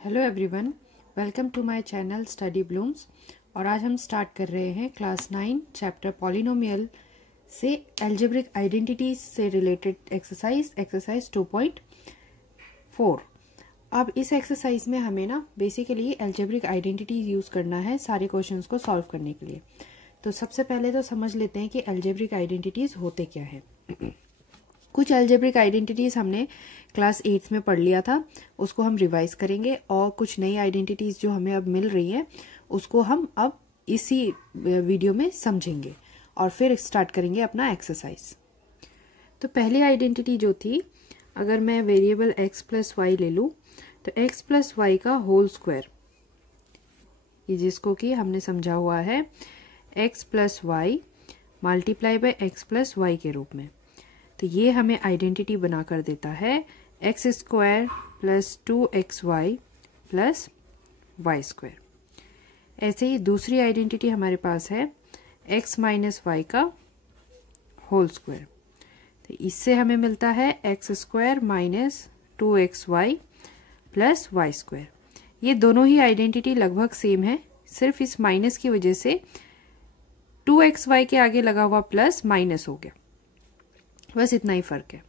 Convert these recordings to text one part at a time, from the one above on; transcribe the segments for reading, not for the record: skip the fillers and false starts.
Hello everyone, welcome to my channel Study Blooms. और आज हम स्टार्ट कर रहे हैं क्लास 9 चैप्टर पॉलिनोमियल से एल्जेब्रिक आइडेंटिटीज से रिलेटेड एक्सरसाइज 2.4। अब इस एक्सरसाइज में हमें ना बेसिकली एल्जेब्रिक आइडेंटिटीज यूज़ करना है सारे क्वेश्चंस को सॉल्व करने के लिए। तो सबसे पहले तो समझ लेते हैं कि एल्जेब्रिक आइडेंटिटीज होते क्या है। कुछ एल्जेब्रिक आइडेंटिटीज हमने क्लास 8 में पढ़ लिया था, उसको हम रिवाइज करेंगे, और कुछ नई आइडेंटिटीज जो हमें अब मिल रही हैं उसको हम अब इसी वीडियो में समझेंगे और फिर स्टार्ट करेंगे अपना एक्सरसाइज। तो पहली आइडेंटिटी जो थी, अगर मैं वेरिएबल x प्लस वाई ले लूँ तो x प्लस वाई का होल स्क्वायर, ये जिसको कि हमने समझा हुआ है x plus y multiply by x plus y के रूप में, तो ये हमें आइडेंटिटी बना कर देता है x square plus 2xy plus y square. ऐसे ही दूसरी आइडेंटिटी हमारे पास है x माइनस वाई का होल स्क्वायर, तो इससे हमें मिलता है x square minus 2xy plus y square. ये दोनों ही आइडेंटिटी लगभग सेम है, सिर्फ इस माइनस की वजह से 2xy के आगे लगा हुआ प्लस माइनस हो गया, बस इतना ही फर्क है।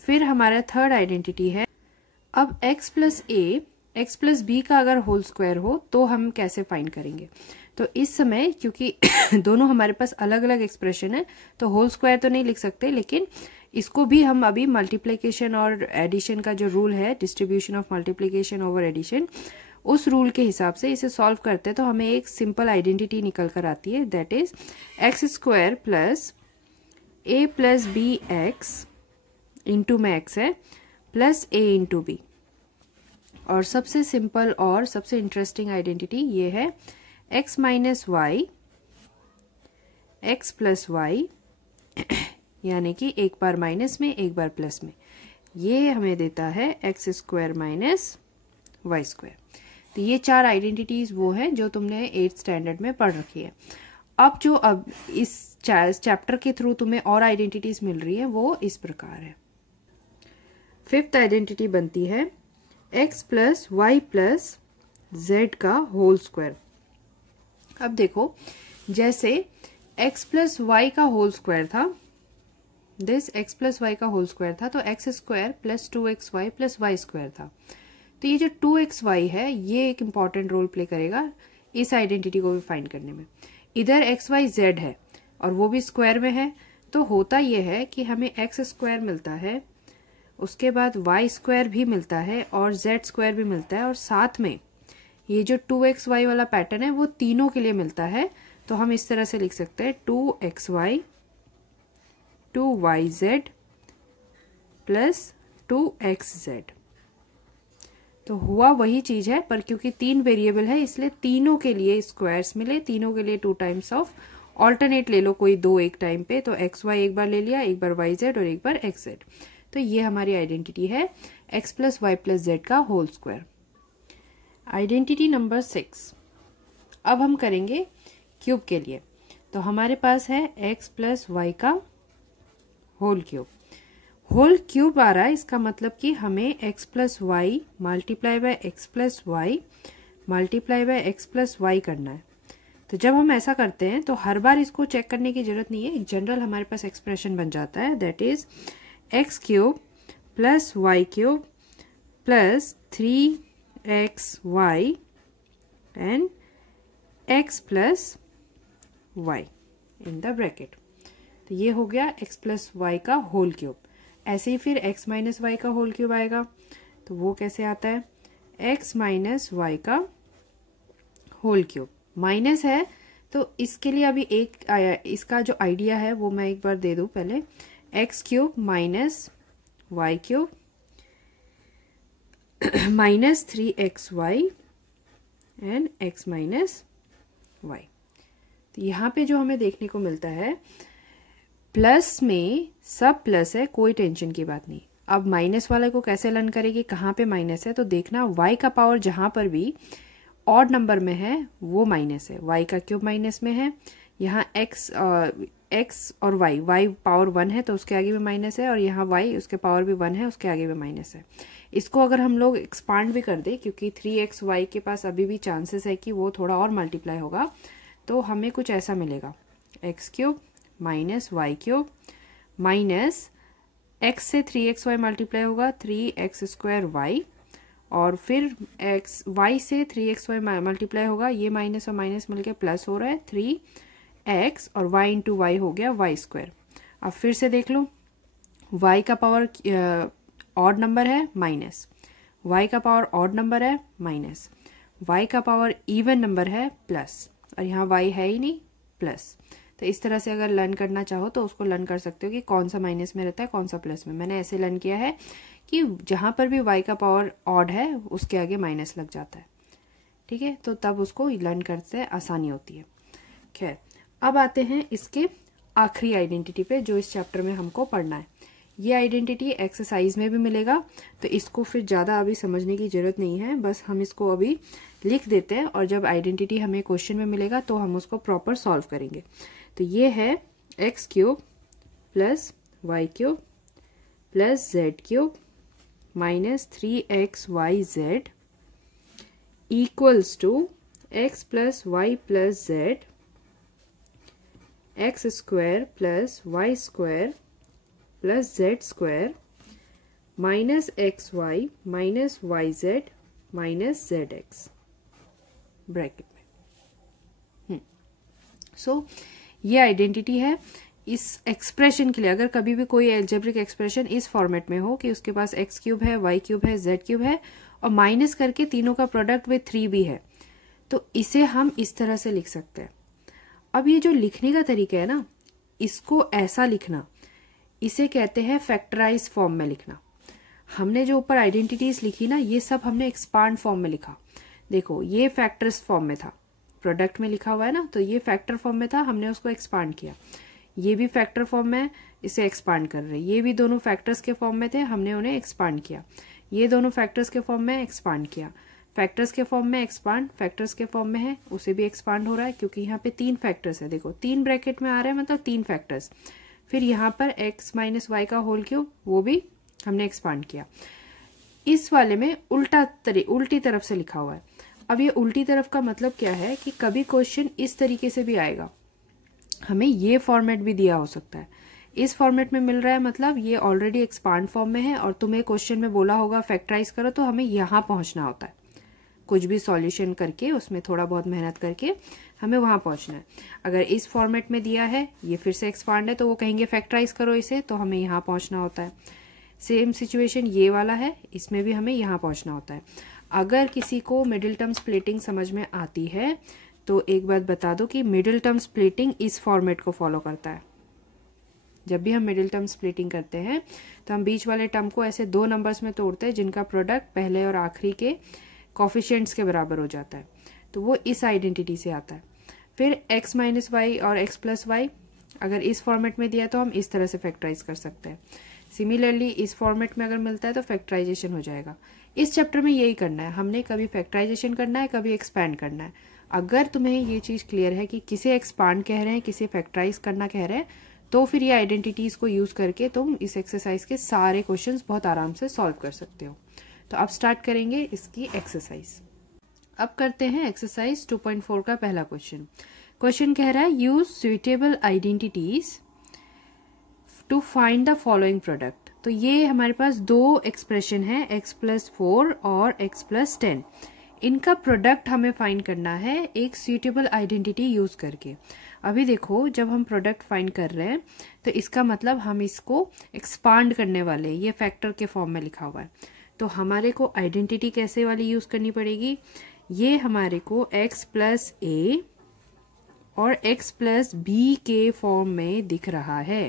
फिर हमारा थर्ड आइडेंटिटी है, अब x प्लस ए एक्स प्लस बी का अगर होल स्क्वायर हो तो हम कैसे फाइंड करेंगे। तो इस समय क्योंकि दोनों हमारे पास अलग अलग एक्सप्रेशन है तो होल स्क्वायर तो नहीं लिख सकते, लेकिन इसको भी हम अभी मल्टीप्लिकेशन और एडिशन का जो रूल है, distribution of multiplication over addition, उस रूल के हिसाब से इसे सॉल्व करते हैं तो हमें एक सिंपल आइडेंटिटी निकल कर आती है, that is x square plus a plus b x into में x है प्लस a इंटू बी। और सबसे सिंपल और सबसे इंटरेस्टिंग आइडेंटिटी ये है x minus y x plus y, यानी कि एक बार माइनस में एक बार प्लस में, ये हमें देता है x square minus y square. तो ये चार आइडेंटिटीज वो हैं जो तुमने 8th स्टैंडर्ड में पढ़ रखी है। अब इस चैप्टर के थ्रू तुम्हें और आइडेंटिटीज मिल रही है, वो इस प्रकार है। फिफ्थ आइडेंटिटी बनती है x plus y plus z का होल स्क्वायर। अब देखो, जैसे x प्लस वाई का होल स्क्वायर था, दिस x प्लस वाई का होल स्क्वायर था, तो x square plus 2xy plus y square था। तो ये जो 2xy है ये एक इंपॉर्टेंट रोल प्ले करेगा इस आइडेंटिटी को भी फाइंड करने में। इधर एक्स वाई जेड है और वो भी स्क्वायर में है, तो होता यह है कि हमें एक्स स्क्वायर मिलता है, उसके बाद वाई स्क्वायर भी मिलता है और जेड स्क्वायर भी मिलता है, और साथ में ये जो 2xy वाला पैटर्न है वो तीनों के लिए मिलता है। तो हम इस तरह से लिख सकते हैं 2xy 2yz प्लस 2xz। तो हुआ वही चीज है, पर क्योंकि 3 वेरिएबल है इसलिए तीनों के लिए स्क्वायर्स मिले, तीनों के लिए 2 टाइम्स ऑफ ऑल्टरनेट ले लो, कोई 2 एक टाइम पे, तो एक्स वाई एक बार ले लिया, एक बार वाई जेड और एक बार एक्स जेड। तो ये हमारी आइडेंटिटी है x plus y plus z का होल स्क्वायर। आइडेंटिटी नंबर 6 अब हम करेंगे क्यूब के लिए। तो हमारे पास है एक्स प्लस वाई का होल क्यूब। होल क्यूब आ रहा है, इसका मतलब कि हमें x plus y multiply by x plus y multiply by x plus y करना है। तो जब हम ऐसा करते हैं तो हर बार इसको चेक करने की जरूरत नहीं है, एक जनरल हमारे पास एक्सप्रेशन बन जाता है, that is x cube plus y cube plus 3xy and x plus y in the bracket. तो ये हो गया x प्लस वाई का होल क्यूब। ऐसे ही फिर x माइनस वाई का होल क्यूब आएगा, तो वो कैसे आता है x माइनस वाई का होल क्यूब। माइनस है तो इसके लिए अभी एक आया, इसका जो आइडिया है वो मैं एक बार दे दूं पहले, x cube minus y cube minus 3xy and x minus y. तो यहाँ पे जो हमें देखने को मिलता है, प्लस में सब प्लस है, कोई टेंशन की बात नहीं। अब माइनस वाले को कैसे लर्न करेंगे, कहाँ पे माइनस है, तो देखना y का पावर जहां पर भी ऑड नंबर में है वो माइनस है, y का क्यूब माइनस में है, यहाँ x और y पावर 1 है तो उसके आगे भी माइनस है, और यहाँ y उसके पावर भी 1 है, उसके आगे भी माइनस है। इसको अगर हम लोग एक्सपांड भी कर दें, क्योंकि 3xy के पास अभी भी चांसेस है कि वो थोड़ा और मल्टीप्लाई होगा, तो हमें कुछ ऐसा मिलेगा, x³ minus y³ minus x से 3xy मल्टीप्लाई होगा 3x² और फिर y से 3xy मल्टीप्लाई होगा, ये माइनस और माइनस मिलके प्लस हो रहा है 3x और y इंटू वाई हो गया y²। अब फिर से देख लो, y का पावर ऑड नंबर है माइनस, y का पावर ऑड नंबर है माइनस, y का पावर इवन नंबर है प्लस, और यहाँ y है ही नहीं प्लस। तो इस तरह से अगर लर्न करना चाहो तो उसको लर्न कर सकते हो कि कौन सा माइनस में रहता है कौन सा प्लस में। मैंने ऐसे लर्न किया है कि जहाँ पर भी y का पावर ऑड है उसके आगे माइनस लग जाता है, ठीक है, तो तब उसको लर्न करते आसानी होती है। खैर, अब आते हैं इसके आखिरी आइडेंटिटी पे जो इस चैप्टर में हमको पढ़ना है। ये आइडेंटिटी एक्सरसाइज में भी मिलेगा, तो इसको फिर ज़्यादा अभी समझने की ज़रूरत नहीं है, बस हम इसको अभी लिख देते हैं और जब आइडेंटिटी हमें क्वेश्चन में मिलेगा तो हम उसको प्रॉपर सॉल्व करेंगे। तो ये है x³ plus y³ plus z³ minus 3xyz equals to x plus y plus z x² plus y² plus z² minus xy minus yz minus zx bracket में। सो ये आइडेंटिटी है इस एक्सप्रेशन के लिए। अगर कभी भी कोई एल्जेब्रिक एक्सप्रेशन इस फॉर्मेट में हो कि उसके पास x³ है, y³ है, z³ है और माइनस करके तीनों का प्रोडक्ट विथ 3 भी है, तो इसे हम इस तरह से लिख सकते हैं। अब ये जो लिखने का तरीका है ना, इसको ऐसा लिखना, इसे कहते हैं फैक्टराइज फॉर्म में लिखना। हमने जो ऊपर आइडेंटिटीज लिखी ना, ये सब हमने एक्सपांड फॉर्म में लिखा। देखो, ये फैक्टर्स फॉर्म में था, प्रोडक्ट में लिखा हुआ है ना, तो ये फैक्टर फॉर्म में था, हमने उसको एक्सपांड किया। ये भी फैक्टर फॉर्म में, इसे एक्सपांड कर रहे हैं। ये भी दोनों फैक्टर्स के फॉर्म में थे, हमने उन्हें एक्सपांड किया। ये दोनों फैक्टर्स के फॉर्म में एक्सपांड किया, फैक्टर्स के फॉर्म में एक्सपांड, फैक्टर्स के फॉर्म में है उसे भी एक्सपांड हो रहा है, क्योंकि यहाँ पे 3 फैक्टर्स है। देखो, 3 ब्रैकेट में आ रहा है, मतलब 3 फैक्टर्स। फिर यहाँ पर x माइनस वाई का होल क्यूब, वो भी हमने एक्सपांड किया। इस वाले में उल्टी तरफ से लिखा हुआ है। अब ये उल्टी तरफ का मतलब क्या है कि कभी क्वेश्चन इस तरीके से भी आएगा, हमें ये फॉर्मेट भी दिया हो सकता है। इस फॉर्मेट में मिल रहा है, मतलब ये ऑलरेडी एक्सपांड फॉर्म में है और तुम्हें क्वेश्चन में बोला होगा फैक्टराइज करो, तो हमें यहाँ पहुंचना होता है। कुछ भी सॉल्यूशन करके, उसमें थोड़ा बहुत मेहनत करके हमें वहां पहुंचना है। अगर इस फॉर्मेट में दिया है, ये फिर से एक्सपांड है, तो वो कहेंगे फैक्टराइज करो इसे, तो हमें यहाँ पहुंचना होता है। सेम सिचुएशन ये वाला है, इसमें भी हमें यहाँ पहुंचना होता है। अगर किसी को मिडिल टर्म स्प्लिटिंग समझ में आती है तो एक बात बता दो कि मिडिल टर्म स्प्लिटिंग इस फॉर्मेट को फॉलो करता है। जब भी हम मिडिल टर्म स्प्लिटिंग करते हैं तो हम बीच वाले टर्म को ऐसे 2 नंबर्स में तोड़ते हैं जिनका प्रोडक्ट पहले और आखिरी के कोफिशिएंट्स के बराबर हो जाता है, तो वो इस आइडेंटिटी से आता है। फिर x माइनस वाई और x प्लस वाई अगर इस फॉर्मेट में दिया तो हम इस तरह से फैक्टराइज कर सकते हैं। सिमिलरली इस फॉर्मेट में अगर मिलता है तो फैक्टराइजेशन हो जाएगा। इस चैप्टर में यही करना है, हमने कभी फैक्टराइजेशन करना है, कभी एक्सपैंड करना है। अगर तुम्हें ये चीज़ क्लियर है कि किसे एक्सपांड कह रहे हैं, किसे फैक्टराइज करना कह रहे हैं, तो फिर ये आइडेंटिटीज को यूज करके तुम इस एक्सरसाइज के सारे क्वेश्चंस बहुत आराम से सॉल्व कर सकते हो। तो अब स्टार्ट करेंगे इसकी एक्सरसाइज। अब करते हैं एक्सरसाइज 2.4 का पहला क्वेश्चन। क्वेश्चन कह रहा है use suitable identities to find the following product. तो ये हमारे पास 2 एक्सप्रेशन है, x+4 और x+10। इनका प्रोडक्ट हमें फाइंड करना है एक सुइटेबल आइडेंटिटी यूज करके। अभी देखो, जब हम प्रोडक्ट फाइंड कर रहे हैं तो इसका मतलब हम इसको एक्सपांड करने वाले हैं, ये फैक्टर के फॉर्म में लिखा हुआ है। तो हमारे को आइडेंटिटी कैसे वाली यूज करनी पड़ेगी, ये हमारे को x+a और x+b के फॉर्म में दिख रहा है।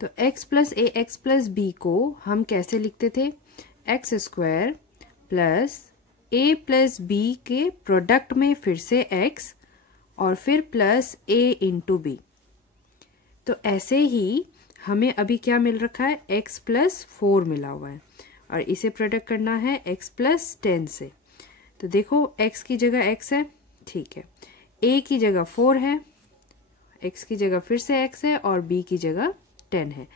तो x+a x+b को हम कैसे लिखते थे, x² plus a plus b के प्रोडक्ट में फिर से x और फिर प्लस a इंटू b। तो ऐसे ही हमें अभी क्या मिल रखा है, x+4 मिला हुआ है और इसे प्रोडक्ट करना है x+10 से। तो देखो, x की जगह x है, ठीक है, a की जगह 4 है, x की जगह फिर से x है और b की जगह 10 है।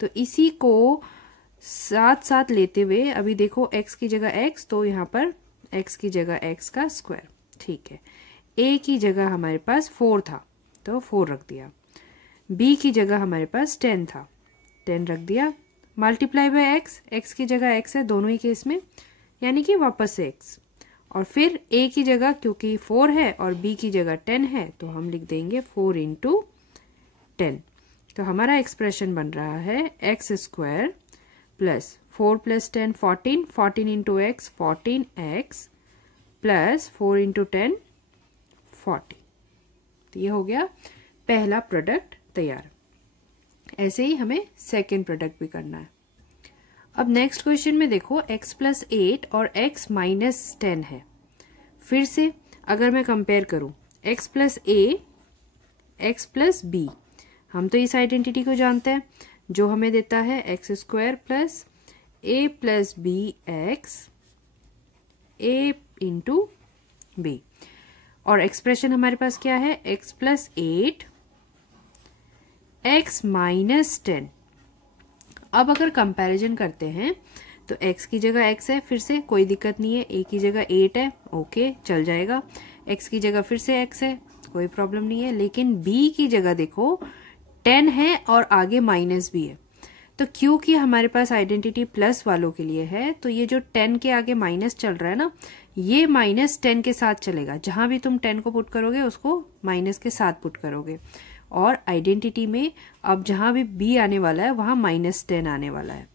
तो इसी को साथ साथ लेते हुए अभी देखो x की जगह x, तो यहाँ पर x की जगह x का स्क्वायर, ठीक है। a की जगह हमारे पास 4 था तो 4 रख दिया, b की जगह हमारे पास 10 था, 10 रख दिया, मल्टीप्लाई बाय x, x की जगह x है दोनों ही केस में, यानी कि वापस से x, और फिर a की जगह क्योंकि 4 है और b की जगह 10 है तो हम लिख देंगे 4 इंटू 10। तो हमारा एक्सप्रेशन बन रहा है x square plus 4 plus 10 14, 14 into x 14x plus 4 into 10 40। तो ये हो गया पहला प्रोडक्ट तैयार। ऐसे ही हमें सेकेंड प्रोडक्ट भी करना है। अब नेक्स्ट क्वेश्चन में देखो x प्लस 8 और x माइनस 10 है। फिर से अगर मैं कंपेयर करूं x plus a x plus b, हम तो इस आइडेंटिटी को जानते हैं जो हमें देता है x square plus a plus b x a into b, और एक्सप्रेशन हमारे पास क्या है x प्लस 8 x माइनस 10। अब अगर कंपैरिजन करते हैं तो x की जगह x है, फिर से कोई दिक्कत नहीं है, a की जगह 8 है, ओके चल जाएगा, x की जगह फिर से x है, कोई प्रॉब्लम नहीं है, लेकिन b की जगह देखो 10 है और आगे माइनस भी है। तो क्योंकि हमारे पास आइडेंटिटी प्लस वालों के लिए है तो ये जो 10 के आगे माइनस चल रहा है ना, ये माइनस 10 के साथ चलेगा, जहां भी तुम 10 को पुट करोगे उसको माइनस के साथ पुट करोगे, और आइडेंटिटी में अब जहां भी b आने वाला है वहां माइनस 10 आने वाला है।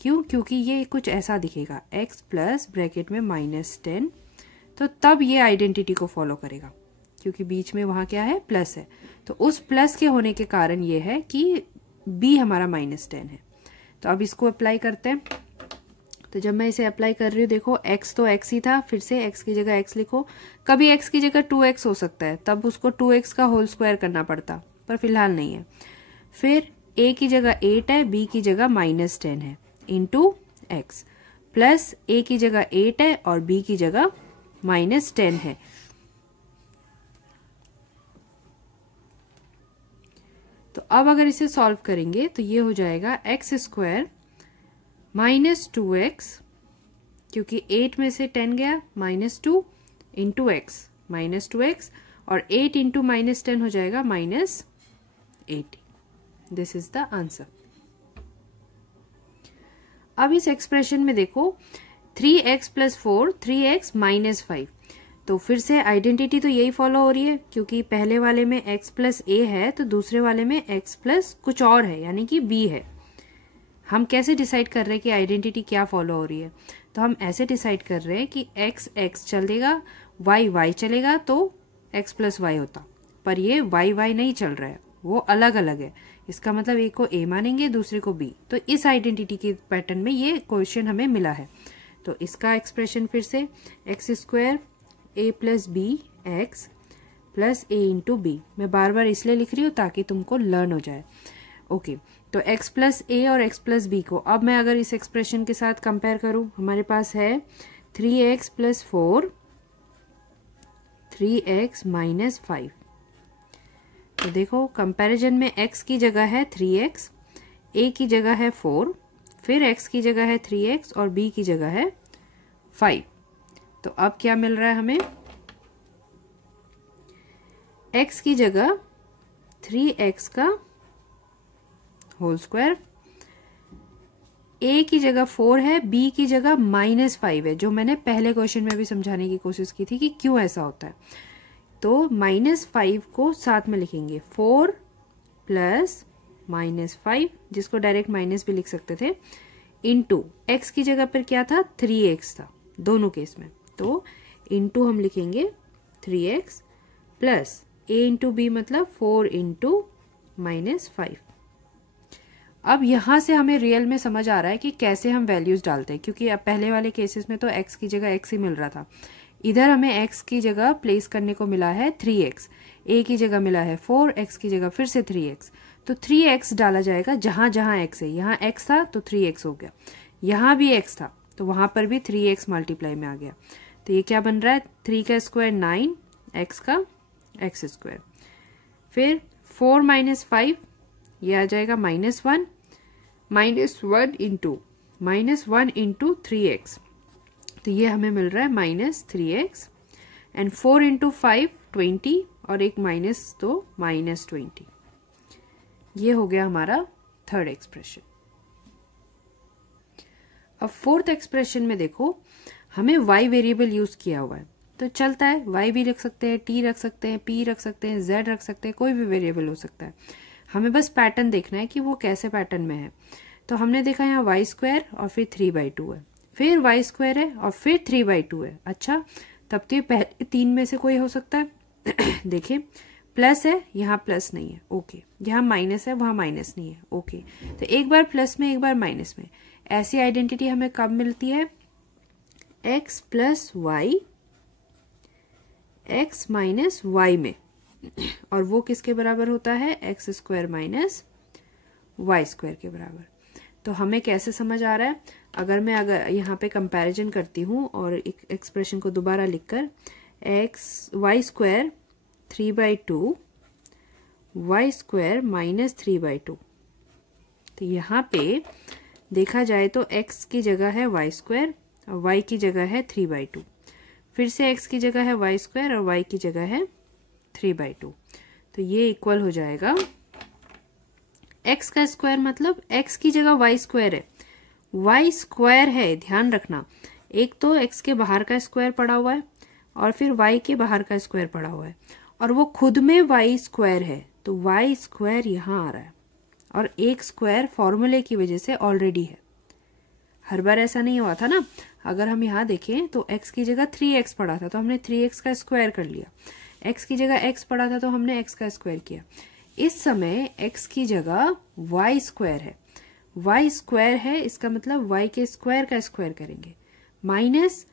क्यों? क्योंकि ये कुछ ऐसा दिखेगा x प्लस ब्रैकेट में माइनस 10, तो तब ये आइडेंटिटी को फॉलो करेगा क्योंकि बीच में वहां क्या है प्लस है, तो उस प्लस के होने के कारण ये है कि b हमारा माइनस 10 है। तो अब इसको अप्लाई करते हैं। तो जब मैं इसे अप्लाई कर रही हूँ देखो x तो x ही था, फिर से x की जगह x लिखो, कभी x की जगह 2x हो सकता है तब उसको 2x का होल स्क्वायर करना पड़ता, पर फिलहाल नहीं है। फिर a की जगह 8 है, b की जगह माइनस 10 है, इंटू x प्लस a की जगह 8 है और b की जगह माइनस 10 है। तो अब अगर इसे सॉल्व करेंगे तो ये हो जाएगा एक्स स्क्वायर माइनस 2x, क्योंकि 8 में से 10 गया, minus 2 into x minus 2x, और 8 इंटू माइनस 10 हो जाएगा minus 80। This is the answer. अब इस एक्सप्रेशन में देखो 3x प्लस 4 3x माइनस 5, तो फिर से आइडेंटिटी तो यही फॉलो हो रही है क्योंकि पहले वाले में x प्लस a है तो दूसरे वाले में x प्लस कुछ और है यानी कि b है। हम कैसे डिसाइड कर रहे हैं कि आइडेंटिटी क्या फॉलो हो रही है? तो हम ऐसे डिसाइड कर रहे हैं कि x x चलेगा, y y चलेगा तो x प्लस y होता, पर ये y y नहीं चल रहा है, वो अलग अलग है। इसका मतलब एक को a मानेंगे दूसरे को b, तो इस आइडेंटिटी के पैटर्न में ये क्वेश्चन हमें मिला है। तो इसका एक्सप्रेशन फिर से x square a plus b x plus a into b, मैं बार बार इसलिए लिख रही हूँ ताकि तुमको लर्न हो जाए। ओके, तो x प्लस a और x प्लस बी को अब मैं अगर इस एक्सप्रेशन के साथ कंपेयर करूं, हमारे पास है 3x प्लस 4 3x माइनस 5। तो देखो कंपैरिजन में x की जगह है 3x, a की जगह है 4, फिर x की जगह है 3x और b की जगह है 5। तो अब क्या मिल रहा है हमें? x की जगह 3x का होल स्क्वायर, a की जगह 4 है, b की जगह माइनस 5 है, जो मैंने पहले क्वेश्चन में भी समझाने की कोशिश की थी कि क्यों ऐसा होता है। तो माइनस 5 को साथ में लिखेंगे, 4 प्लस माइनस 5, जिसको डायरेक्ट माइनस भी लिख सकते थे, इंटू x की जगह पर क्या था 3x था दोनों केस में, तो इंटू हम लिखेंगे 3x plus a into B मतलब 4 इंटू माइनस 5। अब यहां से हमें रियल में समझ आ रहा है कि कैसे हम वैल्यूज डालते हैं, क्योंकि अब पहले वाले केसेस में तो x की जगह x ही मिल रहा था, इधर हमें x की जगह प्लेस करने को मिला है 3x, a की जगह मिला है 4, x की जगह फिर से 3x, तो 3x डाला जाएगा जहां जहां x है। यहाँ x था तो 3x हो गया, यहाँ भी x था तो वहां पर भी 3x मल्टीप्लाई में आ गया। तो ये क्या बन रहा है, 3 का स्क्वायर 9, x का x स्क्वायर, फिर 4 माइनस 5 ये आ जाएगा -1, -1 इंटू 3x, तो ये हमें मिल रहा है -3x, एंड 4 इंटू 5 20, और एक माइनस तो -20। ये हो गया हमारा थर्ड एक्सप्रेशन। अब फोर्थ एक्सप्रेशन में देखो हमें y वेरिएबल यूज किया हुआ है, तो चलता है, y भी रख सकते हैं, t रख सकते हैं, p रख सकते हैं, z रख सकते हैं, कोई भी वेरिएबल हो सकता है। हमें बस पैटर्न देखना है कि वो कैसे पैटर्न में है। तो हमने देखा यहाँ y² और फिर 3/2 है, फिर y² है और फिर 3/2 है। अच्छा, तब तो ये पहले 3 में से कोई हो सकता है। देखिए प्लस है, यहाँ प्लस नहीं है, ओके, यहाँ माइनस है, वहाँ माइनस नहीं है, ओके। तो एक बार प्लस में एक बार माइनस में, ऐसी आइडेंटिटी हमें कब मिलती है? x plus y, x minus y में, और वो किसके बराबर होता है? x² माइनस y² के बराबर। तो हमें कैसे समझ आ रहा है? अगर मैं यहाँ पे कंपैरिजन करती हूँ और एक एक्सप्रेशन को दोबारा लिखकर y² 3/2, y² माइनस 3/2, तो यहाँ पे देखा जाए तो x की जगह है y² और y की जगह है 3/2, फिर से x की जगह है y² और y की जगह है 3/2, तो ये इक्वल हो जाएगा x का स्क्वायर, मतलब x की जगह y² है, y² है, ध्यान रखना, एक तो x के बाहर का स्क्वायर पड़ा हुआ है और फिर y के बाहर का स्क्वायर पड़ा हुआ है, और वो खुद में y² है, तो y² यहाँ आ रहा है, और एक स्क्वायर फॉर्मूले की वजह से ऑलरेडी है। हर बार ऐसा नहीं हुआ था ना। अगर हम यहाँ देखें तो x की जगह 3x पड़ा था तो हमने 3x का स्क्वायर कर लिया, x की जगह x पड़ा था तो हमने x का स्क्वायर किया। इस समय x की जगह y² है, y² है, इसका मतलब y के स्क्वायर का स्क्वायर करेंगे, माइनस,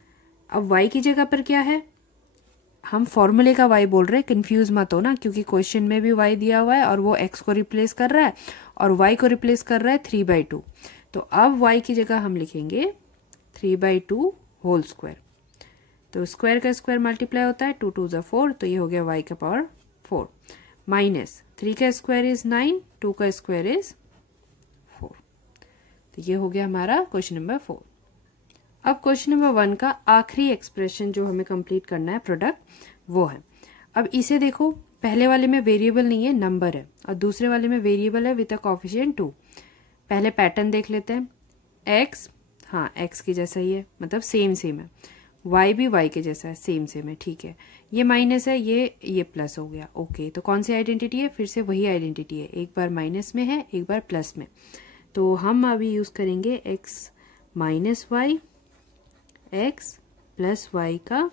अब y की जगह पर क्या है? हम फॉर्मूले का y बोल रहे हैं, कंफ्यूज मत हो ना, क्योंकि क्वेश्चन में भी y दिया हुआ है और वो x को रिप्लेस कर रहा है और y को रिप्लेस कर रहा है 3/2। तो अब y की जगह हम लिखेंगे 3/2 होल स्क्वायर, तो स्क्वायर का स्क्वायर मल्टीप्लाई होता है, 2 2 ज़ा 4, तो ये हो गया y का पावर 4, माइनस 3 का स्क्वायर इज 9, 2 का स्क्वायर इज 4। तो ये हो गया हमारा क्वेश्चन नंबर 4। अब क्वेश्चन नंबर 1 का आखिरी एक्सप्रेशन जो हमें कंप्लीट करना है प्रोडक्ट, वो है। अब इसे देखो, पहले वाले में वेरिएबल नहीं है, नंबर है, और दूसरे वाले में वेरिएबल है विद अ कोएफिशिएंट 2। पहले पैटर्न देख लेते हैं। x, हाँ x की जैसा ही है, मतलब सेम है, y भी y के जैसा है, सेम है, ठीक है। ये माइनस है, ये प्लस हो गया, ओके। तो कौन सी आइडेंटिटी है? फिर से वही आइडेंटिटी है, एक बार माइनस में है, एक बार प्लस में। तो हम अभी यूज करेंगे x minus y, x plus y का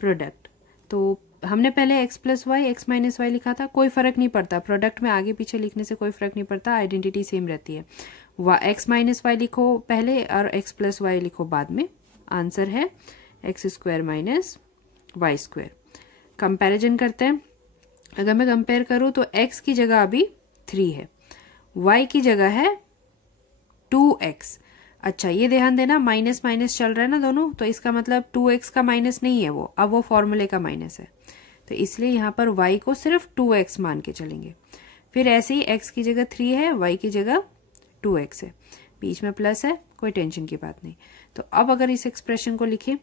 प्रोडक्ट। तो हमने पहले x plus y, x minus y लिखा था, कोई फर्क नहीं पड़ता, प्रोडक्ट में आगे पीछे लिखने से कोई फर्क नहीं पड़ता, आइडेंटिटी सेम रहती है। x माइनस वाई लिखो पहले और x प्लस वाई लिखो बाद में। आंसर है x² माइनस y²। कंपैरिजन करते हैं। अगर मैं कंपेयर करूं तो x की जगह अभी 3 है, y की जगह है 2x। अच्छा, ये ध्यान देना, माइनस माइनस चल रहा है ना दोनों, तो इसका मतलब 2x का माइनस नहीं है वो, अब वो फॉर्मूले का माइनस है, तो इसलिए यहाँ पर y को सिर्फ 2x मान के चलेंगे। फिर ऐसे ही x की जगह 3 है, y की जगह 2x है, बीच में प्लस है, कोई टेंशन की बात नहीं। तो अब अगर इस एक्सप्रेशन को लिखें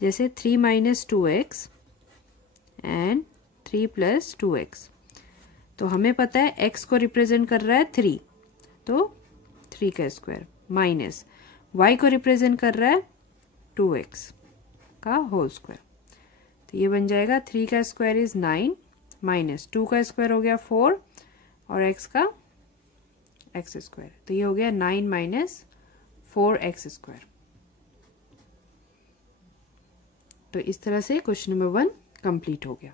जैसे 3 minus 2x and 3 plus 2x, तो हमें पता है x को रिप्रेजेंट कर रहा है 3, तो 3 का स्क्वायर, माइनस y को रिप्रेजेंट कर रहा है 2x का होल स्क्वायर, तो ये बन जाएगा 3 का स्क्वायर इज 9, माइनस 2 का स्क्वायर हो गया 4 और x का x², तो ये हो गया 9 माइनस 4x²। तो इस तरह से क्वेश्चन नंबर 1 कंप्लीट हो गया।